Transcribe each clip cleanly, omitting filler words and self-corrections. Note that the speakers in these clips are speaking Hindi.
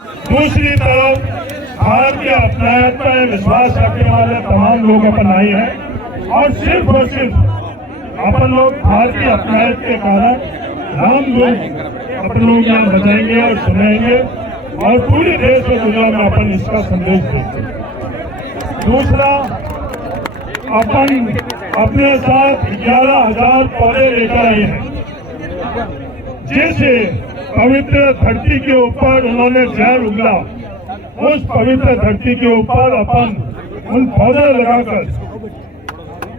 दूसरी तरफ भारत की अपनायत पर विश्वास रखने वाले तमाम लोग अपन आई हैं और सिर्फ अपन लोग भारत की अपनायत के कारण राम लोग अपन लोग यहाँ बजाएंगे और सुनाएंगे और पूरे देश और दुनिया में अपन इसका संदेश देंगे। दूसरा, अपन अपने साथ 11,000 पौधे लेकर आए हैं। जैसे पवित्र धरती के ऊपर उन्होंने जहर उगला, उस पवित्र धरती के ऊपर अपन उन पौधे लगाकर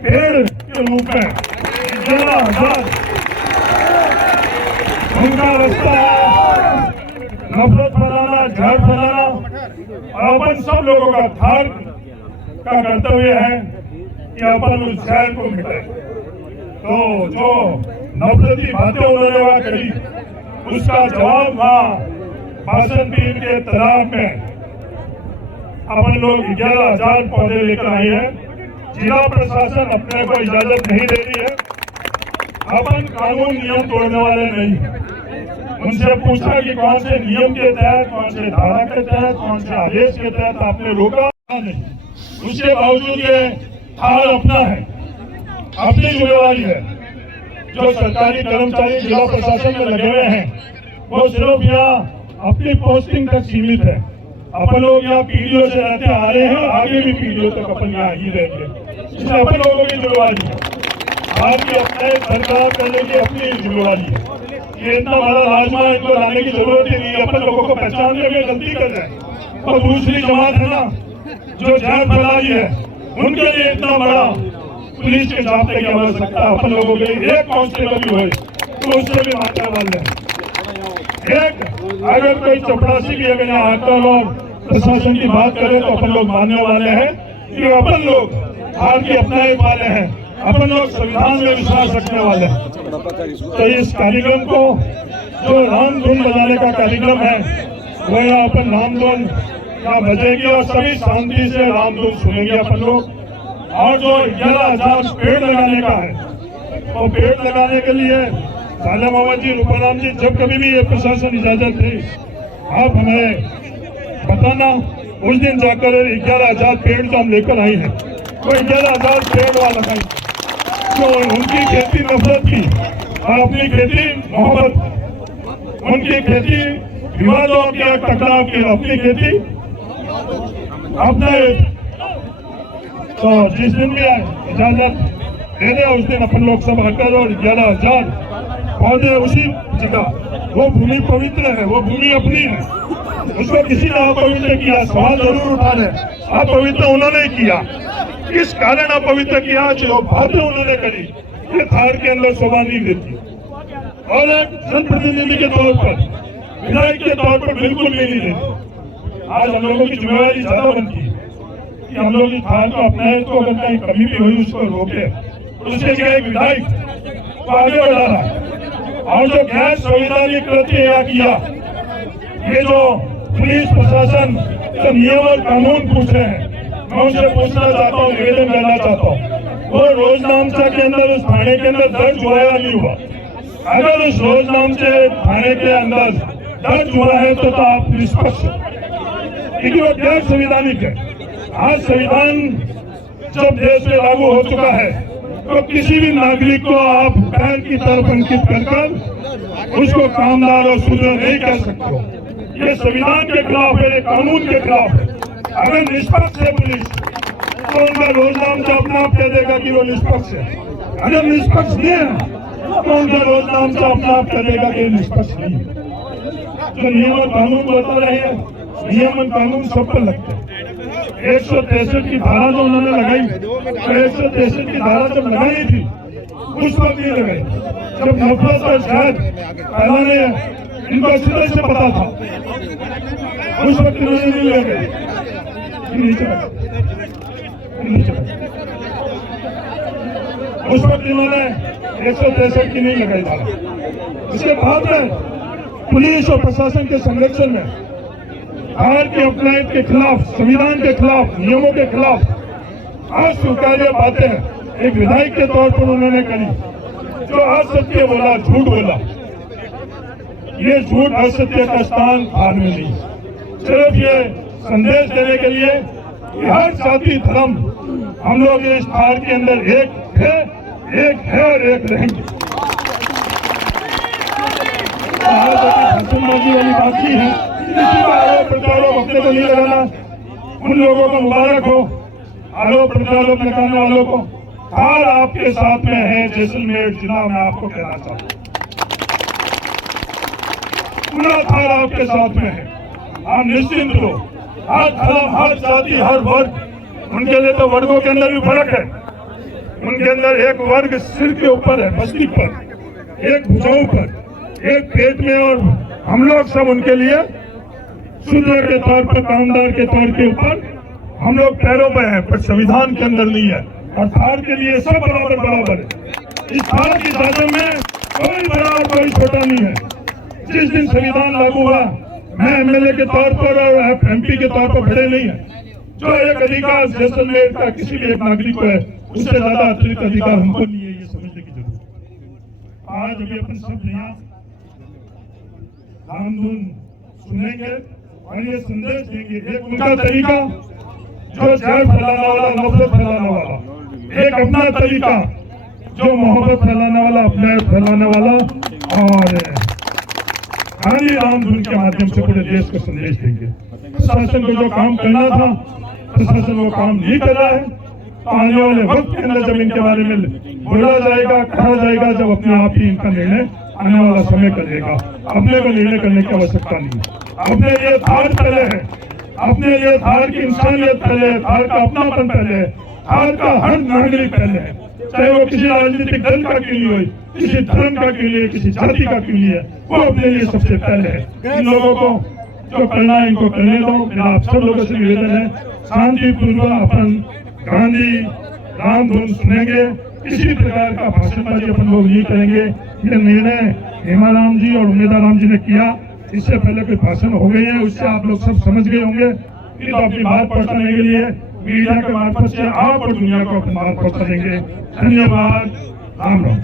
पेड़ के रूप में 11,000 उनका रास्ता नफरत फैलाना, जहर फैलाना, और अपन सब लोगों का का कर्तव्य है कि अपन उस जहर को मिटाए। तो जो नफरती बातें उन्होंने वहां करी, उसका जवाब वहां बासनपीर के तालाब में अपन लोग 11,000 पौधे लेकर आए हैं। जिला प्रशासन अपने को इजाजत नहीं दे रही है। अपन कानून नियम तोड़ने वाले नहीं। उनसे पूछा कि कौन से नियम के तहत, कौन से धारा के तहत, कौन से आदेश के तहत आपने रोका नहीं। उसके बावजूद ये हाल अपना है, अपनी जिम्मेवारी है। जो सरकारी कर्मचारी जिला प्रशासन में लगे हुए हैं वो सिर्फ यहाँ अपनी पोस्टिंग तक सीमित है। अपन लोग यहाँ पीडीओ से रहते आ रहे हैं, आगे भी पीडीओ तक अपन यहाँ ही रहेंगे। इसलिए अपन लोगों की जिम्मेवारी है, आपकी अपने सरकार करने की अपनी जिम्मेवारी है। ये इतना बड़ा राजमार्ग इनको लाने की जरूरत ही नहीं है। अपन लोगों को पहचानने में गलती कर रहे हैं। और दूसरी जमात है ना जो जहर फैलाई है, उनके लिए इतना बड़ा पुलिस के जाब्ते की आवश्यकता अपन लोगों के लिए एक कांस्टेबल भी हो तो उससे भी मारने वाले हैं। एक अगर कोई चपरासी भी अगर यहाँ आकर और प्रशासन की बात करे तो अपन लोग मानने वाले हैं कि अपन लोग भारतीय अपनाने वाले हैं, अपन लोग संविधान में विश्वास रखने वाले हैं। तो इस कार्यक्रम को जो राम धुन बजाने का कार्यक्रम है वो यहाँ अपन राम धुन यहाँ बजेगी और सभी शांति से राम धुन सुनेंगे अपन लोग। और जो 11,000 पेड़ लगाने का है, तो पेड़ लगाने के लिए राजा मोहम्मद जी, रूपाराम जी, जब कभी भी ये प्रशासन इजाजत दी आप हमें बताना। उस दिन जाकर 11,000 पेड़ जो हम लेकर आए हैं वो 11,000 पेड़ वहाँ लगाएंगे। तो उनकी खेती नफरत की और अपनी खेती मोहब्बत, उनकी खेती विवादों के टकराव की, अपनी खेती अपने। तो जिस दिन भी इजाजत दे दे उस दिन अपन लोग सब आकर और 11,000 पौधे उसी जगह, वो भूमि पवित्र है, वो भूमि अपनी है, उसको किसी ने अपवित्र किया। सवाल जरूर उठा रहे, अपवित्र उन्होंने किया, किस कारण अपवित्र किया? जो बातें उन्होंने करी ये थार के अंदर शोभा नहीं देती। और एक जनप्रतिनिधि के तौर पर, विधायक के तौर पर बिल्कुल भी नहीं देती। आज हम लोगों की जिम्मेवारी ज्यादा बनती है कि हम लोग इस थार को अपनाए, तो अगर कहीं कमी भी हुई उसको रोके। उसके जगह एक विधायक को आगे बढ़ाना और जो गैर संवैधानिक कृत्य यहाँ किया, ये जो पुलिस प्रशासन जो नियम और कानून पूछ रहे हैं, मैं उनसे पूछना चाहता हूँ, निवेदन करना चाहता हूँ, वो रोजनामचा के अंदर उस थाने के अंदर दर्ज हुआ या नहीं हुआ? अगर उस रोजनामचे थाने के अंदर दर्ज हुआ है तो आप निष्पक्ष, क्योंकि वो गैर संवैधानिक है। आज संविधान जब देश में लागू हो चुका है तो किसी भी नागरिक को आप बैन की तरफ अंकित कर उसको कामदार और शूद्र नहीं कह सकते। ये संविधान के खिलाफ है, कानून के खिलाफ है। अगर निष्पक्ष है पुलिस तो उनका रोजनामचा अपना आप कह देगा कि वो निष्पक्ष है। अगर निष्पक्ष नहीं है तो उनका रोजनामचा अपना आप कह देगा कि निष्पक्ष नहीं है। जो नियम और कानून बता रहे हैं, नियम और कानून सब पर लगते हैं। 163 की धारा जो उन्होंने लगाई, 163 की धारा जब लगाई थी उस वक्त नहीं लगाई जब नफरत और जहर फैलाने इनको सिरे से पता था, उस वक्त इन्होंने नहीं लगाई। उस वक्त इन्होंने 163 की नहीं लगाई धारा। इसके बाद में पुलिस और प्रशासन के संरक्षण में भारत के अपनायत के खिलाफ, संविधान के खिलाफ, नियमों के खिलाफ अस्वीकार्य बातें एक विधायक के तौर पर उन्होंने करी। जो असत्य बोला, झूठ बोला, ये झूठ असत्य का स्थान थार में नहीं। सिर्फ ये संदेश देने के लिए कि हर जाति धर्म हम लोग इस थार के अंदर एक है और एक रहेंगे। भाषणबाजी वाली बात ही है, किसी का आरोप प्रत्यारोप अपने को नहीं लगाना। उन लोगों को मुबारक हो आरोप प्रत्यारोप लगाने वालों को। थार आपके साथ में है, जैसलमेर जिला में आपको कहना चाहता हूँ, पूरा थार आपके साथ में है। आप निश्चिंत हो। हर धर्म, हर जाति, हर वर्ग, उनके लिए तो वर्गों के अंदर भी फर्क है। उनके अंदर एक वर्ग सिर के ऊपर है, बस्ती पर, एक भुजाओं पर, एक पेट में, और हम लोग सब उनके लिए शूद्र के तौर पर, कामदार के तौर के ऊपर हम लोग पैरों पर हैं, पर संविधान के अंदर नहीं है। और थार के लिए सब बराबर है। इस थार की जाति में कोई बड़ा और कोई छोटा नहीं है। जिस दिन संविधान लागू हुआ, मैं एमएलए के तौर पर और एमपी के तौर पर खड़े नहीं है। जो एक अधिकार जैसलमेर का किसी भी एक नागरिक को है, उससे ज्यादा अतिरिक्त अधिकार हमको नहीं है, ये समझने की जरूरत है। आज अभी अपन सब यहाँ रामधुन सुनेंगे और ये संदेश देंगे। एक उनका तरीका जो जहर फैलाने वाला, नफरत फैलाने वाला, एक अपना तरीका जो मोहब्बत फैलाने वाला, अपने फैलाने वाला, और कहानी रामधुन के माध्यम से पूरे देश को संदेश देंगे। प्रशासन को जो काम करना था, प्रशासन वो काम नहीं कर रहा है। तो आने वाले वक्त के अंदर जब इनके बारे में बोला जाएगा, कहा जाएगा, जब अपने आप ही इनका निर्णय आने वाला समय करेगा। अपने को निर्णय करने की आवश्यकता नहीं है। अपने लिए थार पहले है, अपने लिए थार की इंसानियत पहले है, थार का अपनापन पहले है, थार का हर नागरिक पहले है, चाहे वो किसी राजनीतिक दल का क्यों नहीं हो, किसी धर्म का क्यों नहीं, किसी जाति का क्यों नहीं है, वो अपने लिए सबसे पहले है। इन लोगों को जो करना है इनको करने दो। मेरा आप सब लोगों से निवेदन है, शांतिपूर्वक अपन गांधी रामधुन सुनेंगे। किसी प्रकार का भाषणबाजी अपन लोग नहीं करेंगे। ये निर्णय हेमाराम जी और उमेदाराम जी ने किया, इससे पहले कोई भाषण हो गए हैं, उससे आप लोग सब समझ गए होंगे। फिर तो अपनी बात पहुंचाने के लिए मीडिया के मार्फत से आप और दुनिया को अपनी बात पहुंचा देंगे। धन्यवाद। राम राम।